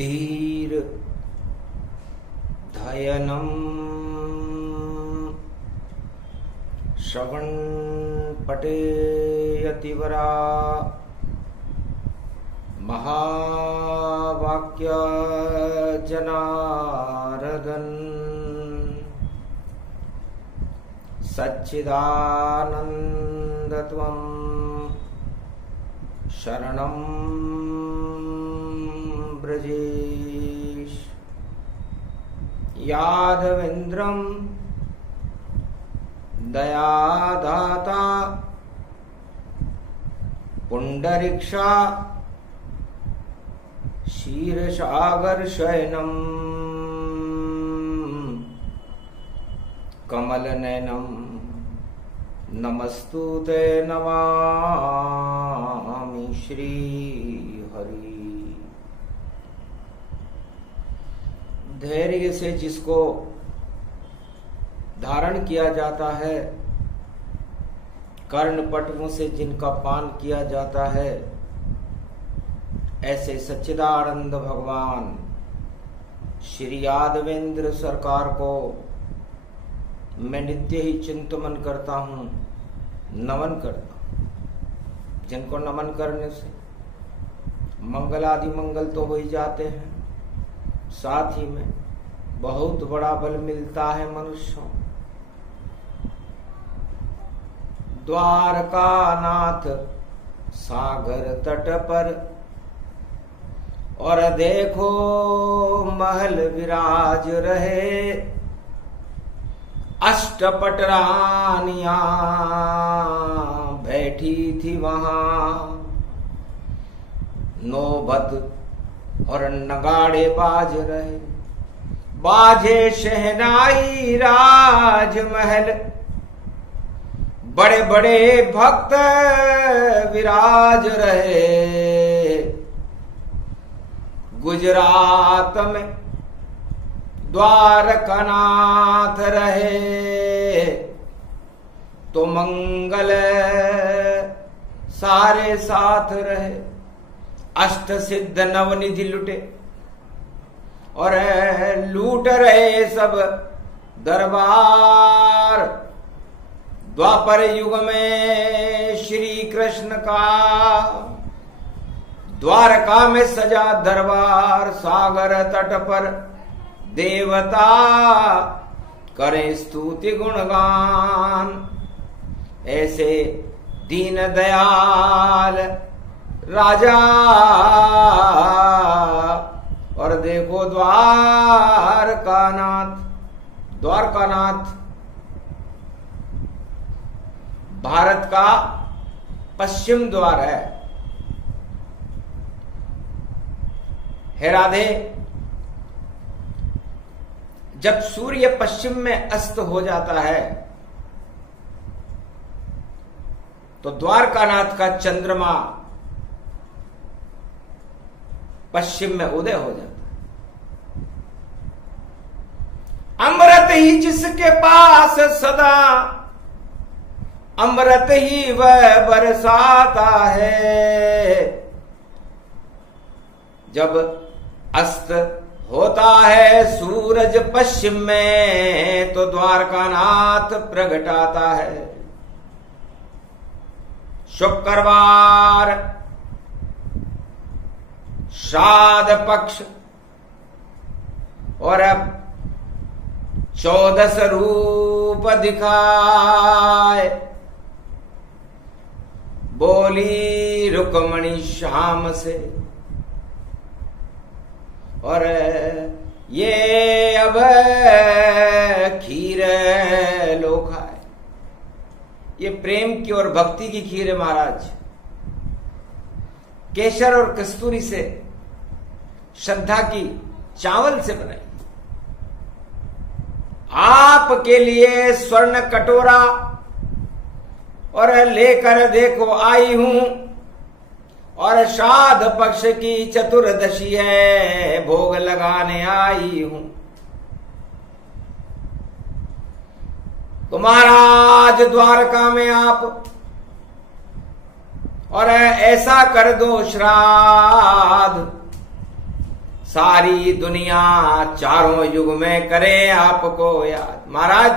धीर धयनम श्रवण पटेयतिवरा महावाक्य जनार्दन सच्चिदानंदत्वं शरणं ब्रजेश यादवेन्द्रं दयादाता पुंडरीक्षा क्षीरसागर शयनम कमलनयनम नमस्तुते नमामि श्री हरि। धैर्य से जिसको धारण किया जाता है, कर्णपटुओं से जिनका पान किया जाता है, ऐसे सच्चिदानंद भगवान श्री यादवेंद्र सरकार को मैं नित्य ही चिंतन करता हूं, नमन करता हूं। जिनको नमन करने से मंगल आदि मंगल तो हो ही जाते हैं, साथ ही में बहुत बड़ा बल मिलता है मनुष्यों। द्वारका नाथ सागर तट पर और देखो महल विराज रहे, अष्टपट रानियां बैठी थी वहां, नौबत और नगाड़े बाज रहे, बाजे शहनाई राजमहल, बड़े बड़े भक्त विराज रहे। गुजरात में द्वारकानाथ रहे तो मंगल सारे साथ रहे, अष्ट सिद्ध नवनिधि लुटे और लूट रहे सब दरबार। द्वापर युग में श्री कृष्ण का द्वारका में सजा दरबार, सागर तट पर देवता करें स्तुति गुणगान। ऐसे दीन दयाल राजा और देखो द्वारकानाथ, द्वारकानाथ भारत का पश्चिम द्वार है राधे। जब सूर्य पश्चिम में अस्त हो जाता है तो द्वारकानाथ का चंद्रमा पश्चिम में उदय हो जाता है। अमृत ही जिसके पास सदा, अमृत ही वह बरसाता है। जब अस्त होता है सूरज पश्चिम में तो द्वारकानाथ प्रगट आता है। शुक्रवार श्राद्ध पक्ष और अब 14 रूप दिखाए, बोली रुक्मणी श्याम से और ये अब खीर लो खाए। ये प्रेम की और भक्ति की खीर है महाराज, केसर और कस्तूरी से, श्रद्धा की चावल से बनाई। आपके लिए स्वर्ण कटोरा और लेकर देखो आई हूं, और श्राद्ध पक्ष की चतुर्दशी है, भोग लगाने आई हूं। तो महाराज द्वारका में आप और ऐसा कर दो श्राद्ध, सारी दुनिया चारों युग में करे आपको याद। महाराज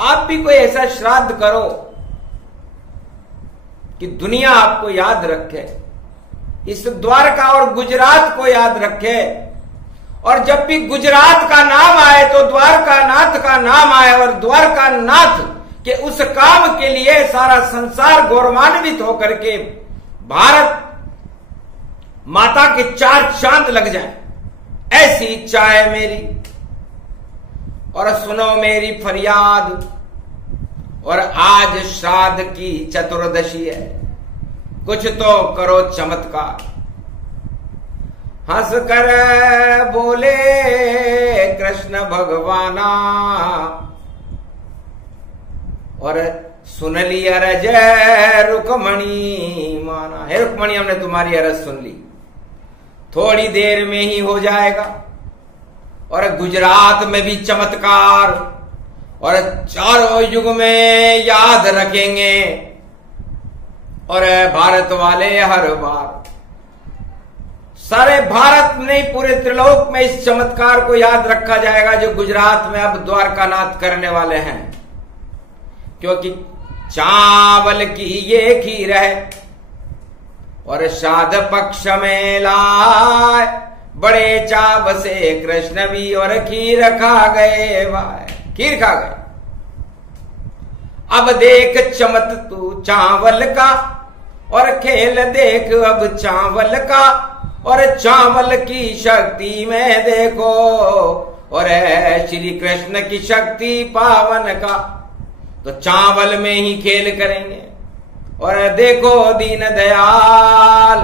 आप भी कोई ऐसा श्राद्ध करो कि दुनिया आपको याद रखे, इस द्वारका और गुजरात को याद रखे। और जब भी गुजरात का नाम आए तो द्वारका नाथ का नाम आए, और द्वारका नाथ के उस काम के लिए सारा संसार गौरवान्वित होकर के भारत माता के 4 चांद लग जाए, ऐसी इच्छा है मेरी। और सुनो मेरी फरियाद। और आज श्राद्ध की चतुर्दशी है, कुछ तो करो चमत्कार। हंस कर बोले कृष्ण भगवाना, और सुन ली अरज रुक्मणी माना। हे रुक्मणी, हमने तुम्हारी अरज सुन ली, थोड़ी देर में ही हो जाएगा। और गुजरात में भी चमत्कार, और चारों युग में याद रखेंगे। और भारत वाले हर बार, सारे भारत नहीं पूरे त्रिलोक में इस चमत्कार को याद रखा जाएगा जो गुजरात में अब द्वारकानाथ करने वाले हैं। क्योंकि चावल की ये खीर है, और श्राद्ध पक्ष में लाए बड़े चाव से कृष्ण भी, और खीर खा गए भाई, खीर खा गए। अब देख चमत तू चावल का, और खेल देख अब चावल का। और चावल की शक्ति में देखो, और श्री कृष्ण की शक्ति पावन का। तो चावल में ही खेल करेंगे। और देखो दीन दयाल,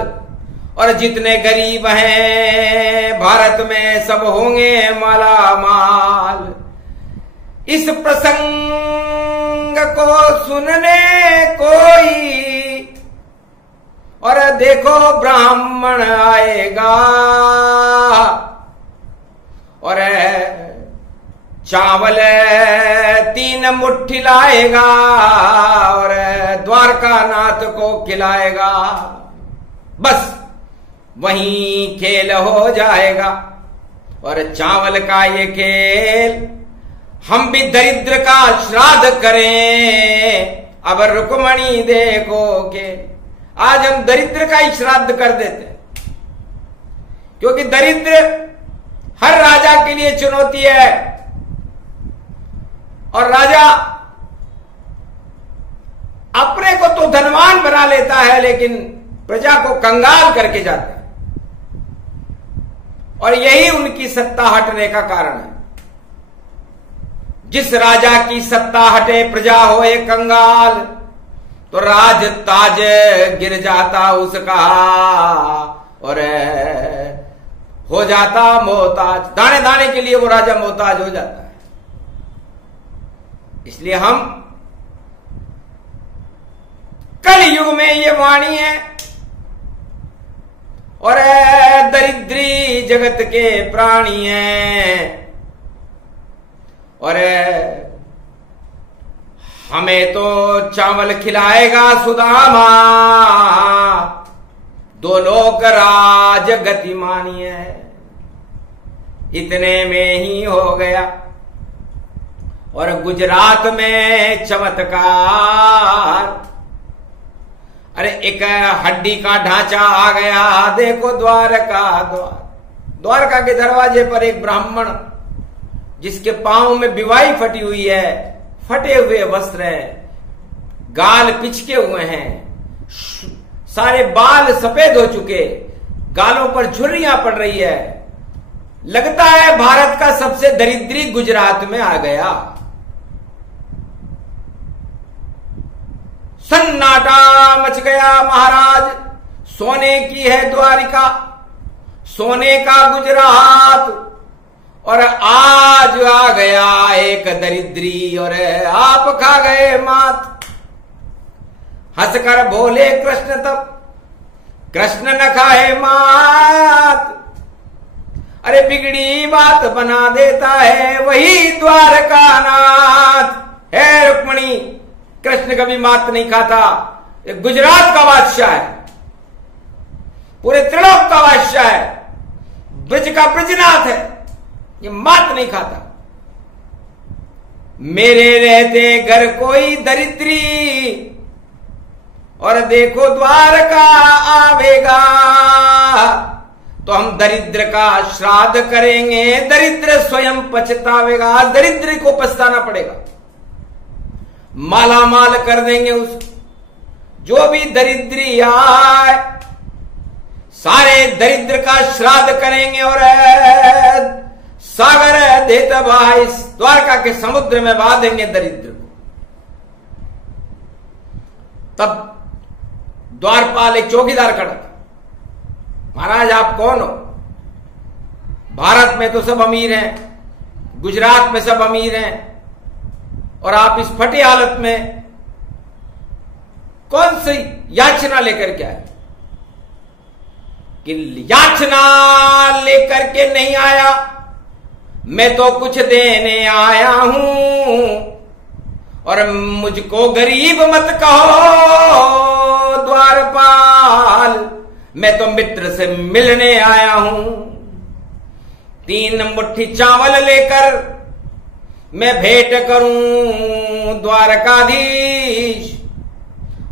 और जितने गरीब हैं भारत में सब होंगे माला माल। इस प्रसंग को सुनने कोई, और देखो ब्राह्मण आएगा, और चावल 3 मुट्ठी लाएगा, और द्वारकानाथ को खिलाएगा। बस वहीं खेल हो जाएगा। और चावल का ये खेल, हम भी दरिद्र का श्राद्ध करें। अब रुक्मणी देखो के आज हम दरिद्र का ही श्राद्ध कर देते हैं, क्योंकि दरिद्र हर राजा के लिए चुनौती है। और राजा अपने को तो धनवान बना लेता है, लेकिन प्रजा को कंगाल करके जाता है। और यही उनकी सत्ता हटने का कारण है। जिस राजा की सत्ता हटे, प्रजा होए कंगाल, तो राज ताज गिर जाता उसका, और हो जाता मोहताज। दाने दाने के लिए वो राजा मोहताज हो जाता है। इसलिए हम कल युग में ये वाणी है, और दरिद्री जगत के प्राणी हैं। और हमें तो चावल खिलाएगा सुदामा, 2 लोक राज गतिमानी है। इतने में ही हो गया। और गुजरात में चमत्कार, अरे एक हड्डी का ढांचा आ गया। देखो द्वारका द्वारका के दरवाजे पर एक ब्राह्मण, जिसके पांव में बिवाई फटी हुई है, फटे हुए वस्त्र है, गाल पिचके हुए हैं, सारे बाल सफेद हो चुके, गालों पर झुर्रियां पड़ रही है। लगता है भारत का सबसे दरिद्री गुजरात में आ गया। सन्नाटा मच गया महाराज। सोने की है द्वारिका, सोने का गुजरात, और आज आ गया एक दरिद्री, और आप खा गए मात। हंसकर बोले कृष्ण तब, कृष्ण न खाए मात। अरे बिगड़ी बात बना देता है वही द्वारकानाथ। है रुक्मणी, कृष्ण कभी मात नहीं खाता। गुजरात का बादशाह है, पूरे त्रिलोक का बादशाह है, ब्रज का ब्रजनाथ है, ये मात नहीं खाता। मेरे रहते घर कोई दरिद्री, और देखो द्वारका आवेगा, तो हम दरिद्र का श्राद्ध करेंगे, दरिद्र स्वयं पछतावेगा। दरिद्र को पछताना पड़ेगा, माला माल कर देंगे उसको। जो भी दरिद्री आए सारे दरिद्र का श्राद्ध करेंगे, और सागर देता भाई द्वारका के समुद्र में बहा देंगे दरिद्र को। तब द्वारपाल एक चौकीदार खड़ा था। महाराज आप कौन हो? भारत में तो सब अमीर हैं, गुजरात में सब अमीर हैं, और आप इस फटी हालत में कौन सी याचना लेकर के आए? कि याचना लेकर के नहीं आया, मैं तो कुछ देने आया हूं, और मुझको गरीब मत कहो द्वारपाल, मैं तो मित्र से मिलने आया हूं। 3 मुट्ठी चावल लेकर मैं भेंट करूं द्वारकाधीश,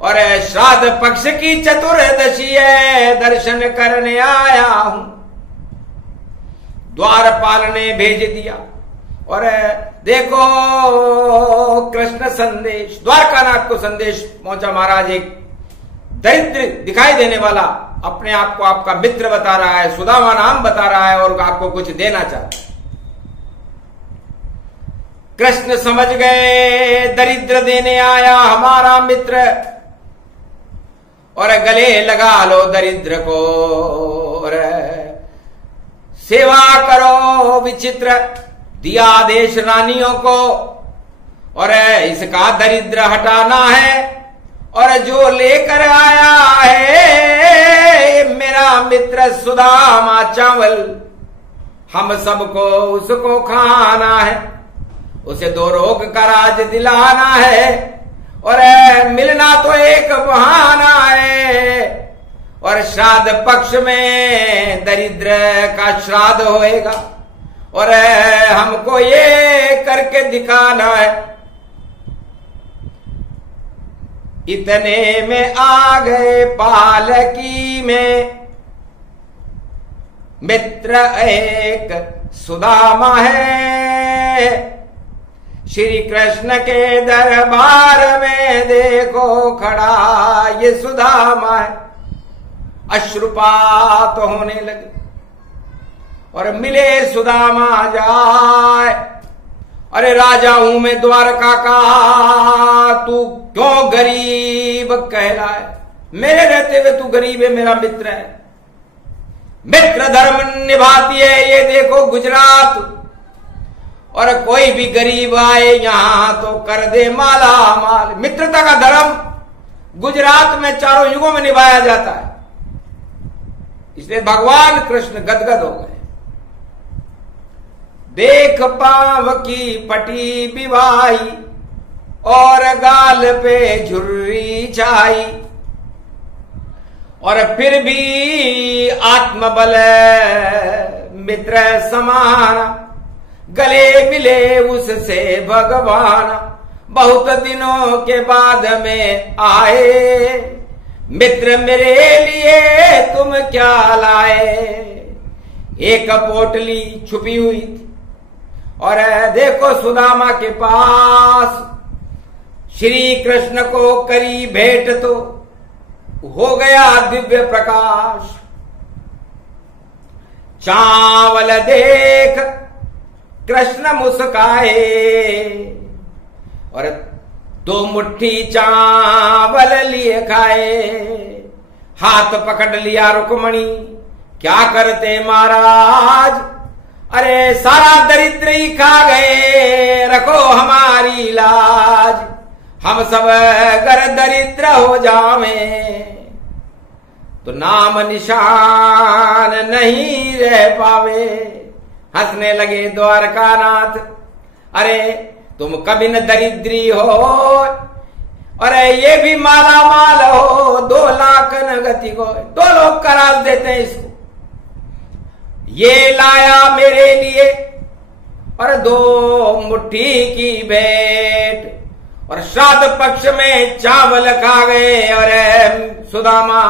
और श्राद्ध पक्ष की चतुर्दशी है, दर्शन करने आया हूं। द्वारपाल ने भेज दिया, और देखो कृष्ण संदेश, द्वारकानाथ को संदेश पहुंचा। महाराज एक दरिद्र दिखाई देने वाला अपने आप को आपका मित्र बता रहा है, सुदामा नाम बता रहा है, और आपको कुछ देना चाहता है। कृष्ण समझ गए दरिद्र देने आया हमारा मित्र, और गले लगा लो दरिद्र को, और सेवा करो विचित्र। दिया आदेश रानियों को, और इसका दरिद्र हटाना है, और जो लेकर आया है मेरा मित्र सुदामा चावल, हम सबको उसको खाना है, उसे 2 रोग का राज दिलाना है, और मिलना तो एक बहाना है, और श्राद्ध पक्ष में दरिद्र का श्राद्ध होएगा, और हमको ये करके दिखाना है। इतने में आ गए पालकी में, मित्र एक सुदामा है, श्री कृष्ण के दरबार में देखो खड़ा ये सुदामा है। अश्रुपात होने लगे, और मिले सुदामा जाए। अरे राजा हूं मैं द्वारका का, तू क्यों गरीब कहलाए? मेरे रहते हुए तू गरीब है, मेरा मित्र है। मित्र धर्म निभाती है ये देखो गुजरात, और कोई भी गरीब आए यहां तो कर दे माला माल। मित्रता का धर्म गुजरात में चारों युगों में निभाया जाता है, इसलिए भगवान कृष्ण गदगद हो गए। देख पांव की पटी बिवाई, और गाल पे झुर्री छाई, और फिर भी आत्मबल मित्र समान, गले मिले उससे भगवान। बहुत दिनों के बाद में आए, मित्र मेरे लिए तुम क्या लाए? एक पोटली छुपी हुई थी, और देखो सुदामा के पास श्री कृष्ण को करी भेंट, तो हो गया दिव्य प्रकाश। चावल देख कृष्ण मुस्काए, और 2 मुट्ठी चावल लिए खाए। हाथ पकड़ लिया रुक्मणी, क्या करते महाराज? अरे सारा दरिद्र ही खा गए, रखो हमारी लाज, हम सब अगर दरिद्र हो जावें तो नाम निशान नहीं रह पावे। हंसने लगे द्वारकानाथ, अरे तुम कभी न दरिद्री हो, अरे ये भी माला माल हो, 2 लाख न गति को 2 लोग करार देते हैं इसको। ये लाया मेरे लिए और 2 मुट्ठी की भेंट। और श्राद्ध पक्ष में चावल खा गए और सुदामा,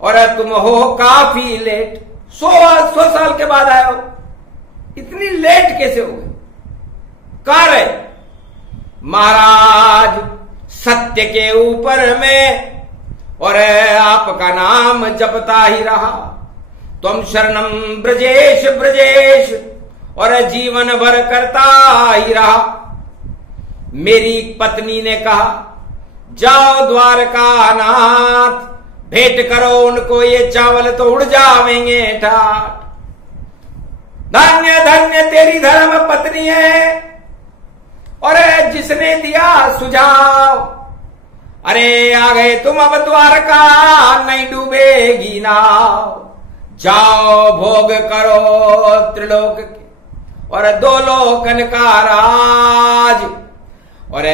और तुम हो काफी लेट। 100 साल के बाद आए हो, इतनी लेट कैसे हो गए? कहां रहे? महाराज सत्य के ऊपर में और आपका नाम जपता ही रहा। तुम शरणम ब्रजेश ब्रजेश और जीवन भर करता ही रहा। मेरी पत्नी ने कहा, जाओ द्वारका नाथ, भेंट करो उनको ये चावल तो उड़ जावेंगे ठाट। धन्य धन्य तेरी धर्म पत्नी है और जिसने दिया सुझाव। अरे आ गए तुम अब द्वारका, नहीं डूबेगी नाव। जाओ भोग करो त्रिलोक के और 2 लोकन का राज। और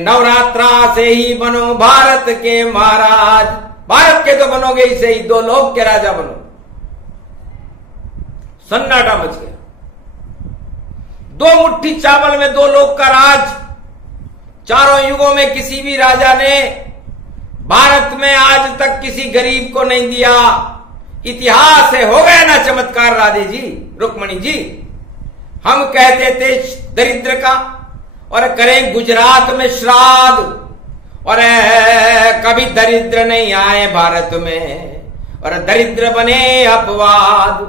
नवरात्रा से ही बनो भारत के महाराज। भारत के तो बनोगे ही सही, 2 लोक के राजा बनो। सन्नाटा मच गया। 2 मुट्ठी चावल में 2 लोक का राज। चारों युगों में किसी भी राजा ने भारत में आज तक किसी गरीब को नहीं दिया। इतिहास है, हो गया ना चमत्कार राधे जी, रुक्मणी जी। हम कहते थे दरिद्र का और करें गुजरात में श्राद्ध, और कभी दरिद्र नहीं आए भारत में और दरिद्र बने अपवाद।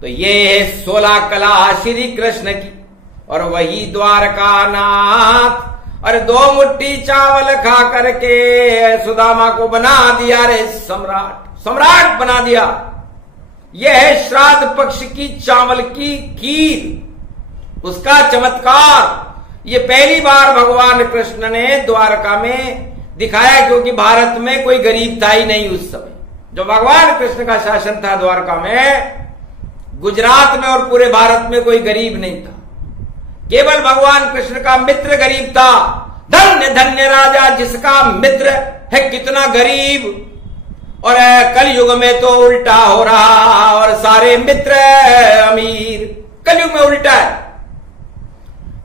तो ये 16 कला श्री कृष्ण की और वही द्वारका नाथ। और 2 मुट्ठी चावल खा करके सुदामा को बना दिया रे सम्राट, सम्राट बना दिया। यह है श्राद्ध पक्ष की चावल की खीर, उसका चमत्कार। ये पहली बार भगवान कृष्ण ने द्वारका में दिखाया, क्योंकि भारत में कोई गरीब था ही नहीं उस समय। जो भगवान कृष्ण का शासन था द्वारका में, गुजरात में और पूरे भारत में कोई गरीब नहीं था। केवल भगवान कृष्ण का मित्र गरीब था। धन्य धन्य राजा जिसका मित्र है कितना गरीब। और कलयुग में तो उल्टा हो रहा और सारे मित्र अमीर। कलयुग में उल्टा है।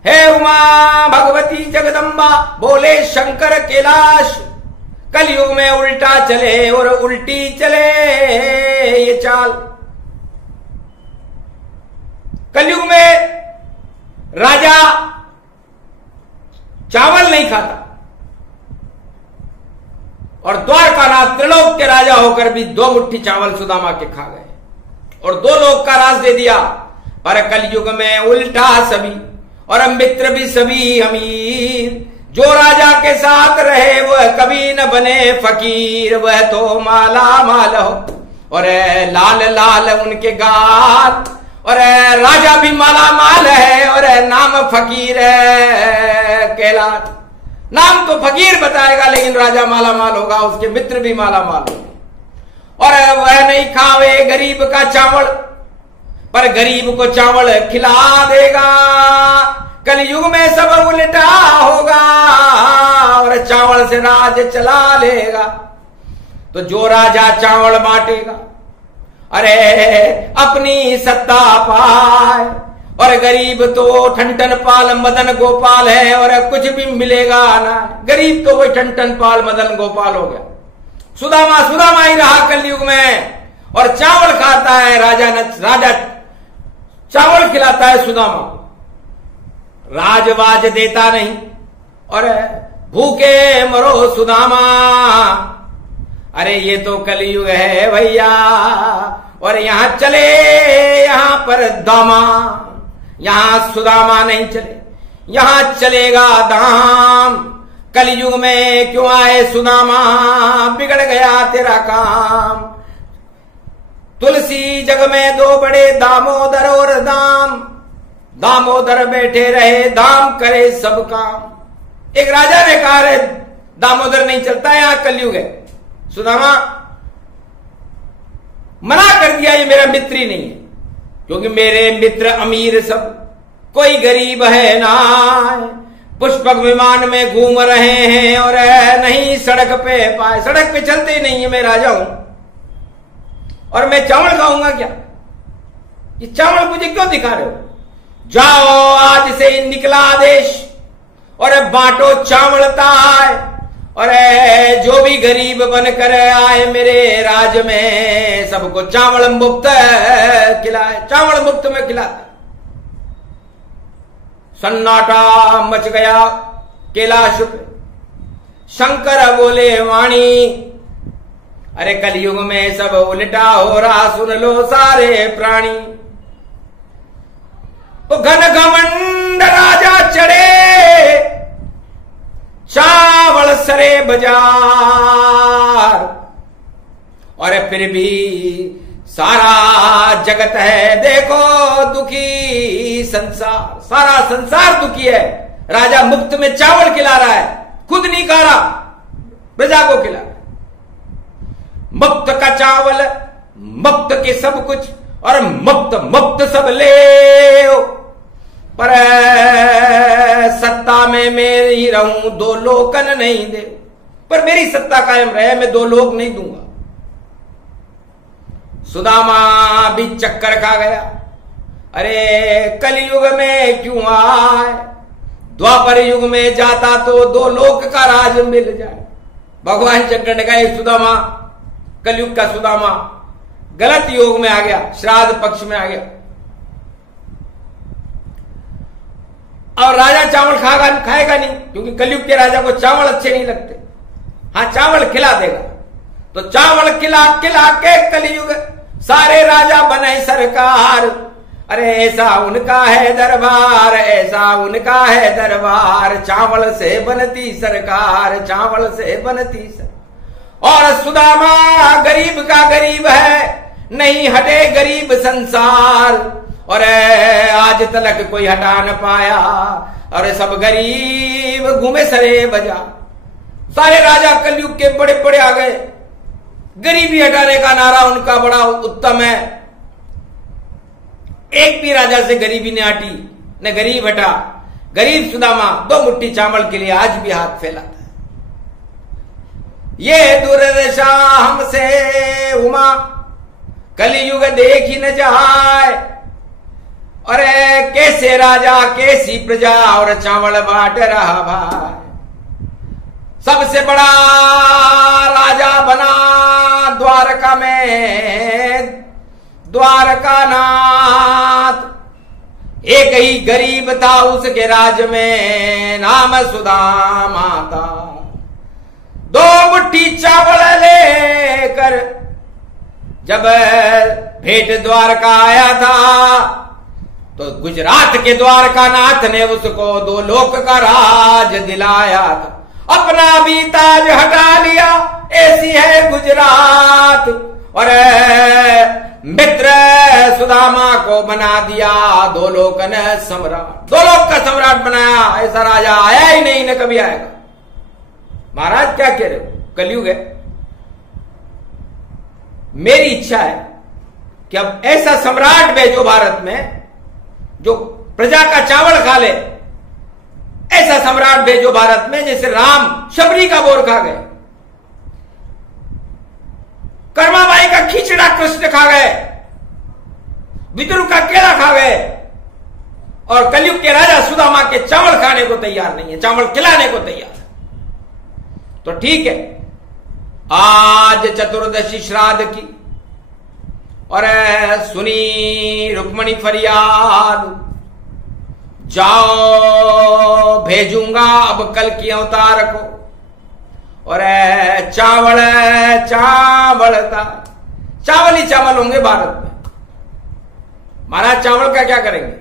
हे उमा भगवती जगदम्बा, बोले शंकर कैलाश, कलयुग में उल्टा चले और उल्टी चले ये चाल। कलयुग में राजा चावल नहीं खाता और द्वारकानाथ त्रिलोक के राजा होकर भी 2 मुट्ठी चावल सुदामा के खा गए और 2 लोक का राज दे दिया। पर कलयुग में उल्टा सभी और मित्र भी सभी अमीर। जो राजा के साथ रहे वह कभी न बने फकीर, वह तो माला माल हो और लाल लाल उनके गाल। और राजा भी माला माल है और नाम फकीर है कैलाश। नाम तो फकीर बताएगा लेकिन राजा माला माल होगा, उसके मित्र भी माला माल होंगे। और वह नहीं खावे गरीब का चावल, पर गरीब को चावल खिला देगा। कलयुग में सब उल्टा होगा और चावल से राज चला लेगा। तो जो राजा चावल बांटेगा, अरे अपनी सत्ता पाए, और गरीब तो ठंटन पाल मदन गोपाल है और कुछ भी मिलेगा ना। गरीब तो वही ठंटन पाल मदन गोपाल हो गया। सुदामा सुदामा ही रहा कलयुग में और चावल खाता है। राजा चावल खिलाता है सुदामा, राजवाज देता नहीं और भूखे मरो सुदामा। अरे ये तो कलयुग है भैया। और यहां चले यहां पर दामा, यहां सुदामा नहीं चले, यहां चलेगा दाम। कलयुग में क्यों आए सुदामा, बिगड़ गया तेरा काम। तुलसी जग में 2 बड़े दामोदर और दाम। दामोदर बैठे रहे, दाम करे सब काम। एक राजा ने कहा रे दामोदर नहीं चलता, यहां कलयुग है। सुदामा मना कर दिया, ये मेरा मित्र ही नहीं है, क्योंकि मेरे मित्र अमीर सब, कोई गरीब है ना। पुष्पक विमान में घूम रहे हैं और नहीं सड़क पे पाए, सड़क पे चलते ही नहीं है। मैं राजा हूं और मैं चावल खाऊंगा क्या? ये चावल मुझे क्यों दिखा रहे हो? जाओ आज से निकला आदेश और बांटो चावल ताय, और जो भी गरीब बनकर आए मेरे राज में सबको चावल मुफ्त खिलाए। चावल मुफ्त में खिलाते। सन्नाटा मच गया कैलाश पे। शंकर बोले वाणी, अरे कलयुग में सब उल्टा हो रहा, सुन लो सारे प्राणी। तो घन घमंड राजा चढ़े चावल सरे बाजार, और फिर भी सारा जगत है देखो दुखी संसार। सारा संसार दुखी है। राजा मुफ्त में चावल खिला रहा है, खुद नहीं खा रहा, प्रजा को खिला रहा है। मुफ्त का चावल, मुफ्त के सब कुछ, और मुफ्त मुफ्त सब ले। पर सत्ता में मैं ही रहूं, दो लोकन नहीं दे। पर मेरी सत्ता कायम रहे, मैं दो लोक नहीं दूंगा। सुदामा भी चक्कर खा गया। अरे कलयुग में क्यों आए, द्वापर युग में जाता तो दो लोक का राज मिल जाए। भगवान शंकर ने कहा सुदामा, कलयुग का सुदामा गलत योग में आ गया, श्राद्ध पक्ष में आ गया। और राजा चावल खाएगा नहीं, क्योंकि कलयुग के राजा को चावल अच्छे नहीं लगते। हाँ, चावल खिला देगा। तो चावल खिला खिला के कलयुग सारे राजा बनाए सरकार। अरे ऐसा उनका है दरबार, ऐसा उनका है दरबार, चावल से बनती सरकार, चावल से बनती सरकार। और सुदामा गरीब का गरीब है, नहीं हटे गरीब संसार। और आज तलक कोई हटा न पाया, और सब गरीब घूमे सरे बजा। सारे राजा कलयुग के बड़े बड़े आ गए। गरीबी हटाने का नारा उनका बड़ा उत्तम है। एक भी राजा से गरीबी ने हटी, न गरीब हटा। गरीब सुदामा दो मुट्ठी चावल के लिए आज भी हाथ फैलाता है। ये दुर्दशा हमसे उमा, कलयुग देख ही न जाए। अरे कैसे राजा कैसी प्रजा, और चावल बांट रहा भाई। सबसे बड़ा राजा बना द्वारका में द्वारका नाथ। एक ही गरीब था उसके राज में, नाम सुदामा था। दो मुट्ठी चावल लेकर जब भेंट द्वारका आया था, तो गुजरात के द्वारका नाथ ने उसको दो लोक का राज दिलाया था। अपना भी ताज हटा लिया, ऐसी है गुजरात। और मित्र सुदामा को बना दिया दो लोकन सम्राट। दो लोक का सम्राट बनाया। ऐसा राजा आया ही नहीं, न कभी आएगा। महाराज क्या कह रहे हो, कलयुग है। मेरी इच्छा है कि अब ऐसा सम्राट भेजो भारत में जो प्रजा का चावल खा ले। ऐसा सम्राट भेजो भारत में जैसे राम शबरी का बोर खा गए, कर्माबाई का खिचड़ा कृष्ण खा गए, विदुर का केला खा गए। और कलयुग के राजा सुदामा के चावल खाने को तैयार नहीं है, चावल खिलाने को तैयार है। तो ठीक है, आज चतुर्दशी श्राद्ध की, और सुनी रुक्मणी फरियाद। जाओ भेजूंगा अब कल की अवतार को, और चावल चावल था। चावल ही चावल होंगे भारत में। महाराज चावल का क्या करेंगे?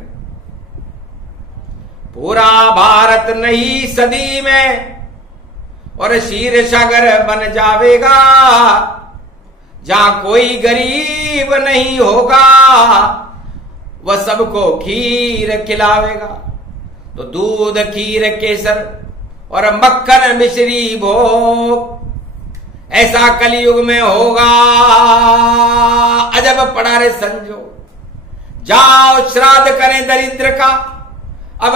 पूरा भारत नई सदी में और क्षीर सागर बन जावेगा। जहां कोई गरीब नहीं होगा, वह सबको खीर खिलावेगा। तो दूध खीर केसर और मक्खन मिश्री भोग, ऐसा कलयुग में होगा। अजब पड़ा रे संजो। जाओ श्राद्ध करें दरिद्र का। अब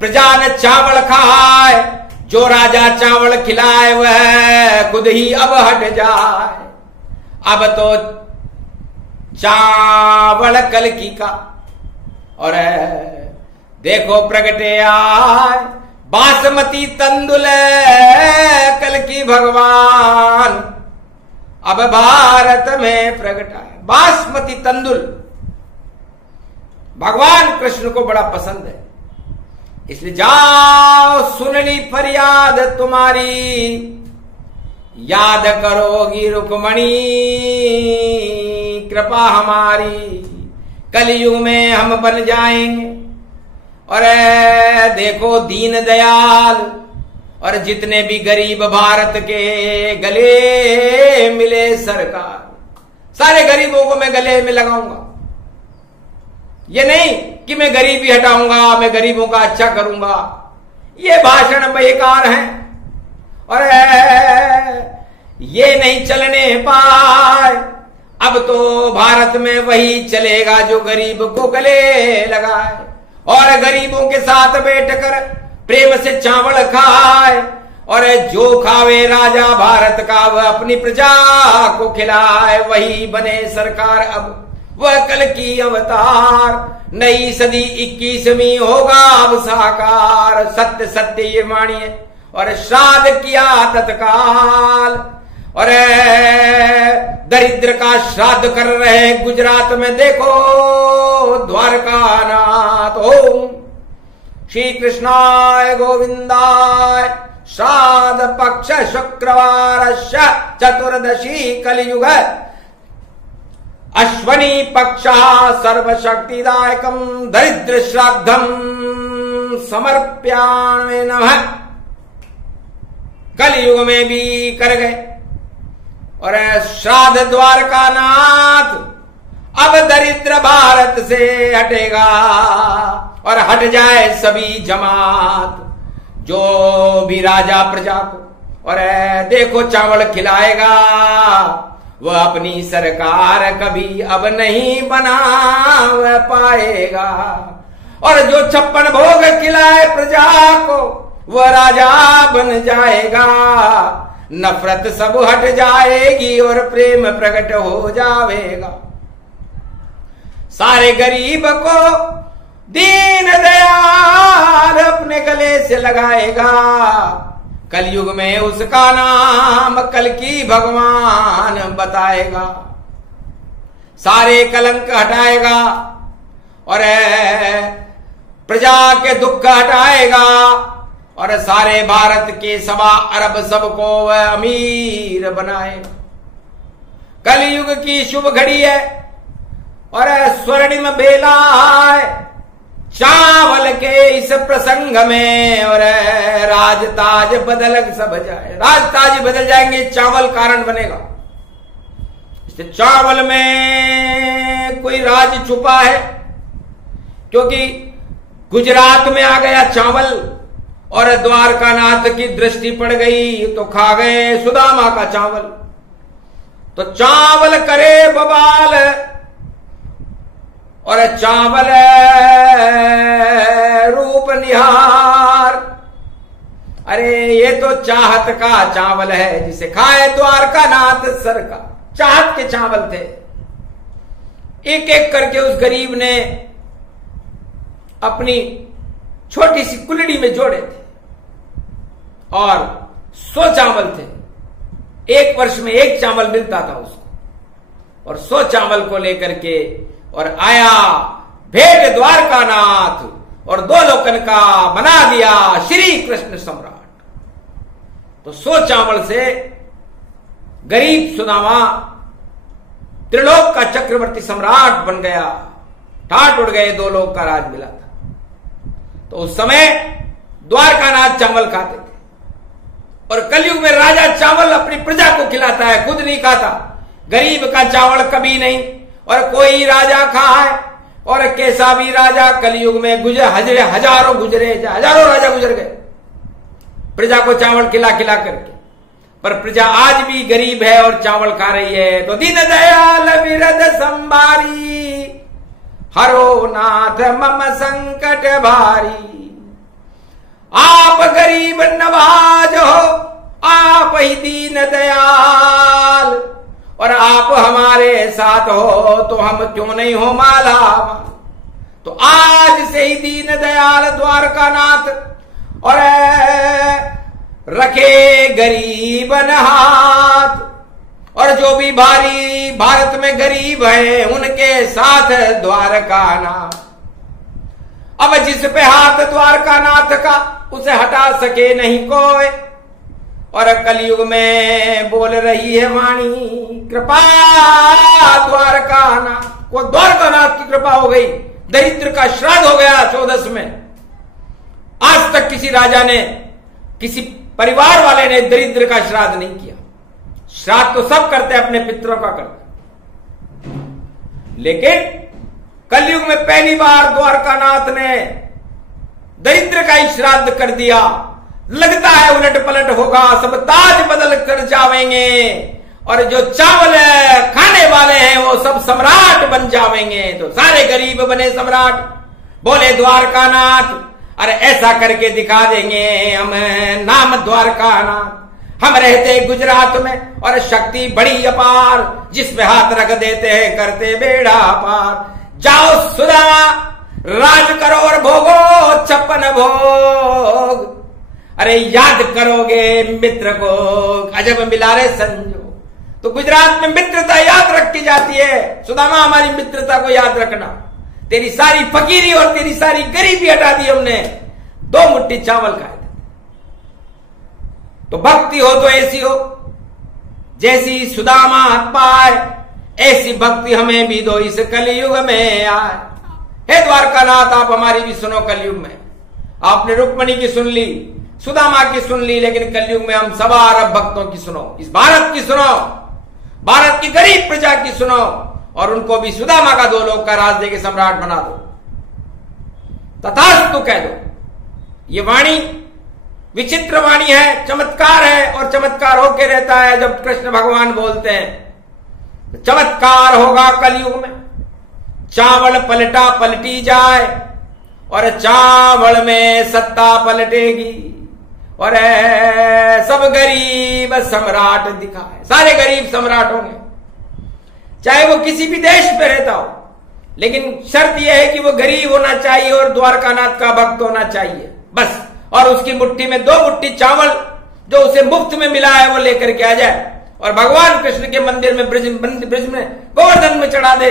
प्रजा ने चावल खाए, जो राजा चावल खिलाए वह खुद ही अब हट जाए। अब तो चावल कलकी का। और देखो प्रगटे आए बासमती तंदुल कलकी भगवान अब भारत में प्रगटाए। बासमती तंदुल भगवान कृष्ण को बड़ा पसंद है, इसलिए जाओ सुन ली फरियाद तुम्हारी, याद करोगी रुक्मणी कृपा हमारी, कलयुग में हम बन जाएंगे। और देखो दीन दयाल और जितने भी गरीब भारत के गले मिले सरकार, सारे गरीबों को मैं गले में लगाऊंगा। ये नहीं कि मैं गरीबी हटाऊंगा, मैं गरीबों का अच्छा करूंगा, ये भाषण बेकार हैं। और ये नहीं चलने पाए, अब तो भारत में वही चलेगा जो गरीब को गले लगाए और गरीबों के साथ बैठकर प्रेम से चावल खाए। और जो खावे राजा भारत का वह अपनी प्रजा को खिलाए, वही बने सरकार अब वह कल की अवतार। नई सदी 21वीं होगा अब साकार, सत्य सत्य ये मानिए। और श्राद्ध किया तत्काल, और दरिद्र का श्राद्ध कर रहे गुजरात में, देखो द्वारका नाथ। ओम श्री कृष्णाय गोविंदाय। श्राद्ध पक्ष शुक्रवार चतुर्दशी कलियुग अश्वनी पक्ष सर्वशक्तिदायकम दरिद्र श्राद्धम समर्प्यामि नमः। कलयुग में भी कर गए। और श्राद्ध द्वारका नाथ अब दरिद्र भारत से हटेगा और हट जाए सभी जमात, जो भी राजा प्रजा को और देखो चावल खिलाएगा, वह अपनी सरकार कभी अब नहीं बना पाएगा। और जो 56 भोग खिलाए प्रजा को, वह राजा बन जाएगा। नफरत सब हट जाएगी और प्रेम प्रकट हो जाएगा। सारे गरीब को दीन दयाल अपने गले से लगाएगा। कलयुग में उसका नाम कलकी भगवान बताएगा। सारे कलंक हटाएगा और प्रजा के दुख हटाएगा। और सारे भारत के 1.25 अरब सबको वह अमीर बनाएगा। कलयुग की शुभ घड़ी है और स्वर्णिम बेला है चावल के इस प्रसंग में। और राज ताज बदल सब जाए, राज ताज बदल जाएंगे, चावल कारण बनेगा। इससे चावल में कोई राज छुपा है, क्योंकि गुजरात में आ गया चावल और द्वारकानाथ की दृष्टि पड़ गई तो खा गए सुदामा का चावल। तो चावल करे बवाल और चावल रूप निहार। अरे ये तो चाहत का चावल है, जिसे खाए द्वारकानाथ सरकार। चाहत के चावल थे। एक एक करके उस गरीब ने अपनी छोटी सी कुल्हड़ी में जोड़े थे और 100 चावल थे। एक वर्ष में 1 चावल मिलता था उसको, और 100 चावल को लेकर के और आया भेंट द्वारकानाथ और 2 लोकन का बना दिया श्री कृष्ण सम्राट। तो 100 चावल से गरीब सुदामा त्रिलोक का चक्रवर्ती सम्राट बन गया। ठाट उड़ गए, 2 लोक का राज मिला था। तो उस समय द्वारकानाथ चावल खाते थे। और कलयुग में राजा चावल अपनी प्रजा को खिलाता है, खुद नहीं खाता। गरीब का चावल कभी नहीं, और कोई राजा खाए। और कैसा भी राजा कलयुग में हजारों राजा गुजर गए प्रजा को चावल खिला खिला करके। पर प्रजा आज भी गरीब है और चावल खा रही है। तो दीन दयाल विरद संभारी, हरो नाथ मम संकट भारी। आप गरीब नवाज हो, आप ही दीन दयाल। और आप हमारे साथ हो तो हम क्यों नहीं हो माला। तो आज से ही दीन दयाल द्वारकानाथ और रखे गरीबन हाथ, और जो भी भारी भारत में गरीब है उनके साथ द्वारकानाथ। अब जिस पे हाथ द्वारकानाथ का उसे हटा सके नहीं कोई, और कलयुग में बोल रही है वाणी कृपा द्वारकानाथ को। द्वारकानाथ की कृपा हो गई, दरिद्र का श्राद्ध हो गया 14 में। आज तक किसी राजा ने, किसी परिवार वाले ने दरिद्र का श्राद्ध नहीं किया। श्राद्ध तो सब करते अपने पितरों का करते, लेकिन कलयुग में पहली बार द्वारकानाथ ने दरिद्र का ही श्राद्ध कर दिया। लगता है उलट पलट होगा, सब ताज बदल कर जावेंगे, और जो चावल खाने वाले हैं वो सब सम्राट बन जावेंगे। तो सारे गरीब बने सम्राट। बोले द्वारकानाथ अरे ऐसा करके दिखा देंगे हम, नाम द्वारकानाथ। हम रहते गुजरात में और शक्ति बड़ी अपार, जिस पे हाथ रख देते हैं करते बेड़ा पार। जाओ सुदामा राज करो और भोगो 56 भोग। अरे याद करोगे मित्र को अजब मिला रे संजो। तो गुजरात में मित्रता याद रखी जाती है। सुदामा हमारी मित्रता को याद रखना। तेरी सारी फकीरी और तेरी सारी गरीबी हटा दी हमने, 2 मुट्ठी चावल खाए थे। तो भक्ति हो तो ऐसी हो जैसी सुदामा हाथ पाए, ऐसी भक्ति हमें भी दो इस कलयुग में आए। हे द्वारकानाथ आप हमारी भी सुनो कलयुग में। आपने रुक्मणी की सुन ली, सुदामा की सुन ली, लेकिन कलयुग में हम 1.25 अरब भक्तों की सुनो, इस भारत की सुनो, भारत की गरीब प्रजा की सुनो, और उनको भी सुदामा का 2 लोग का राज देके सम्राट बना दो। तथास्तु कह दो। ये वाणी विचित्र वाणी है, चमत्कार है, और चमत्कार होके रहता है जब कृष्ण भगवान बोलते हैं। चमत्कार होगा कलयुग में, चावल पलटा पलटी जाए और चावल में सत्ता पलटेगी, और सब गरीब सम्राट दिखाए। सारे गरीब सम्राट होंगे, चाहे वो किसी भी देश पे रहता हो, लेकिन शर्त यह है कि वो गरीब होना चाहिए और द्वारकानाथ का भक्त होना चाहिए बस। और उसकी मुट्ठी में 2 मुट्ठी चावल जो उसे मुफ्त में मिला है वो लेकर के आ जाए, और भगवान कृष्ण के मंदिर में ब्रिज में गोवर्धन में चढ़ा दे,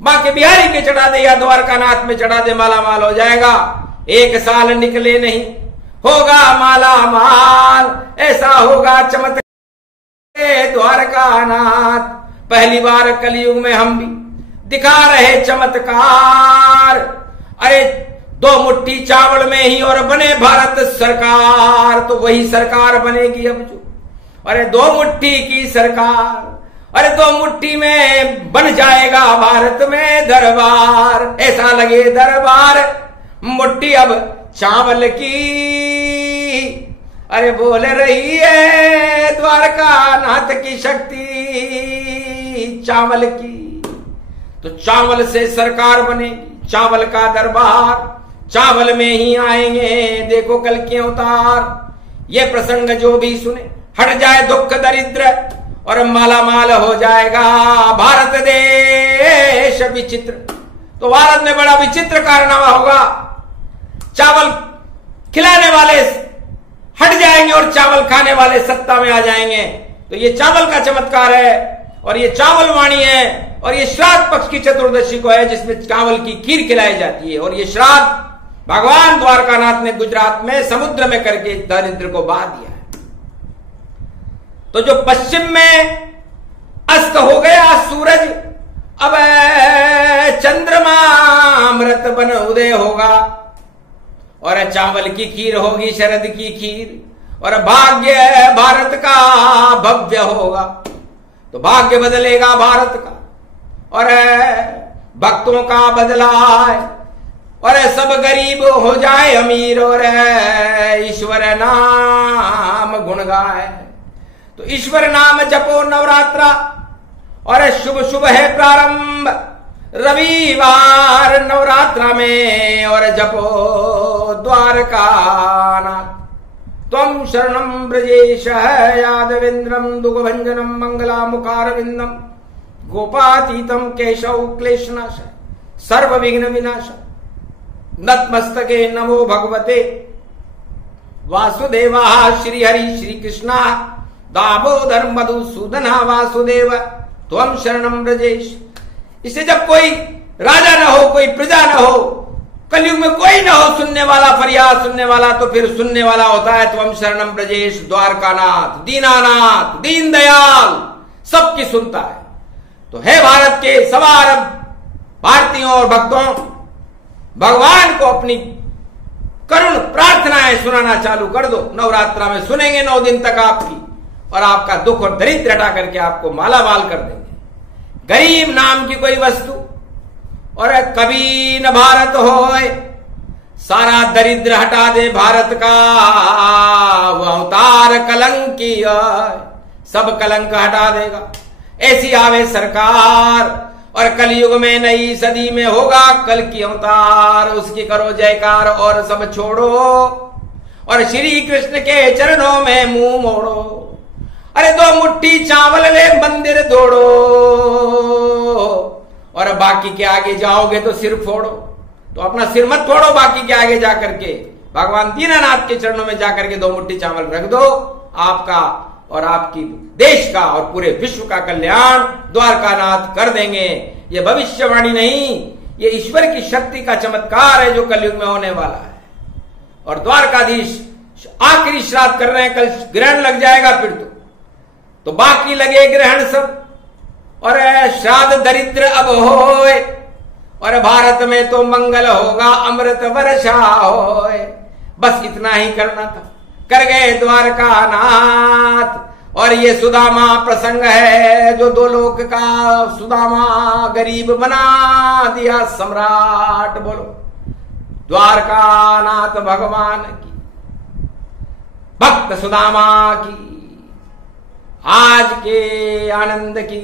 मां के बिहारी के चढ़ा दे, या द्वारकानाथ में चढ़ा दे, माला माल हो जाएगा। 1 साल निकले नहीं होगा माला माल। ऐसा होगा चमत्कार द्वारकानाथ। पहली बार कलयुग में हम भी दिखा रहे चमत्कार। अरे 2 मुट्ठी चावल में ही और बने भारत सरकार। तो वही सरकार बनेगी अब जो, अरे 2 मुट्ठी की सरकार, अरे 2 मुट्ठी में बन जाएगा भारत में दरबार। ऐसा लगे दरबार, मुट्ठी अब चावल की अरे बोल रही है द्वारकानाथ की शक्ति चावल की। तो चावल से सरकार बनेगी, चावल का दरबार, चावल में ही आएंगे देखो कल के अवतार। ये प्रसंग जो भी सुने हट जाए दुख दरिद्र और माला माल हो जाएगा भारत देश विचित्र। तो भारत में बड़ा विचित्र कारनामा होगा। चावल खिलाने वाले हट जाएंगे और चावल खाने वाले सत्ता में आ जाएंगे। तो ये चावल का चमत्कार है, और ये चावल वाणी है, और ये श्राद्ध पक्ष की चतुर्दशी को है जिसमें चावल की खीर खिलाई जाती है। और ये श्राद्ध भगवान द्वारकानाथ ने गुजरात में समुद्र में करके दरिद्र को बहा दिया है। तो जो पश्चिम में अस्त हो गया सूरज, अब चंद्रमा अमृत बन उदय होगा, और चावल की खीर होगी शरद की खीर, और भाग्य भारत का भव्य होगा। तो भाग्य बदलेगा भारत का, और भक्तों का बदला है, और सब गरीब हो जाए अमीर, और ईश्वर नाम गुण गाए। तो ईश्वर नाम जपो नवरात्रा, और शुभ शुभ है प्रारंभ रविवार नवरात्रा में, और जपो द्वारकानाथ। त्वं शरणं ब्रजेश यादवेन्द्रं दुःखभंजनं मंगलामुखारविंदम गोपातीतम केशव क्लेशनाश सर्व विघ्न विनाश नतमस्तके नमो भगवते वासुदेवा श्री हरि श्री कृष्णा दामोदर मधुसूदना वासुदेव त्वम शरणम ब्रजेश। इससे जब कोई राजा न हो, कोई प्रजा न हो, कलयुग में कोई न हो सुनने वाला, फरियाद सुनने वाला, तो फिर सुनने वाला होता है त्वम शरणम ब्रजेश, द्वारकानाथ, दीनानाथ, दीन दयाल, सबकी सुनता है। तो है भारत के सवार भारतीयों और भक्तों, भगवान को अपनी करुण प्रार्थनाएं सुनाना चालू कर दो। नवरात्रा में सुनेंगे 9 दिन तक आपकी, और आपका दुख और दरिद्र हटा करके आपको मालामाल कर देंगे। गरीब नाम की कोई वस्तु और कभी न भारत होए, सारा दरिद्र हटा दे भारत का, वो अवतार कलंकी सब कलंक हटा देगा। ऐसी आवे सरकार, और कलयुग में नई सदी में होगा कल की अवतार, उसकी करो जयकार और सब छोड़ो, और श्री कृष्ण के चरणों में मुंह मोड़ो। अरे 2 मुट्ठी चावल ले मंदिर दौड़ो, और बाकी के आगे जाओगे तो सिर फोड़ो। तो अपना सिर मत फोड़ो, बाकी के आगे जाकर के भगवान दीनानाथ के चरणों में जाकर के 2 मुट्ठी चावल रख दो। आपका और आपकी देश का और पूरे विश्व का कल्याण द्वारकानाथ कर देंगे। ये भविष्यवाणी नहीं, ये ईश्वर की शक्ति का चमत्कार है जो कलयुग में होने वाला है। और द्वारकाधीश आखिरी श्राद्ध कर रहे हैं, कल ग्रहण लग जाएगा फिर तो बाकी लगे ग्रहण सब, और श्राद्ध दरिद्र अब होए, और भारत में तो मंगल होगा, अमृत वर्षा होए। बस इतना ही करना था, कर गए द्वारकानाथ। और ये सुदामा प्रसंग है जो 2 लोक का सुदामा गरीब बना दिया सम्राट। बोलो द्वारकानाथ भगवान की, भक्त सुदामा की, आज के आनंद की।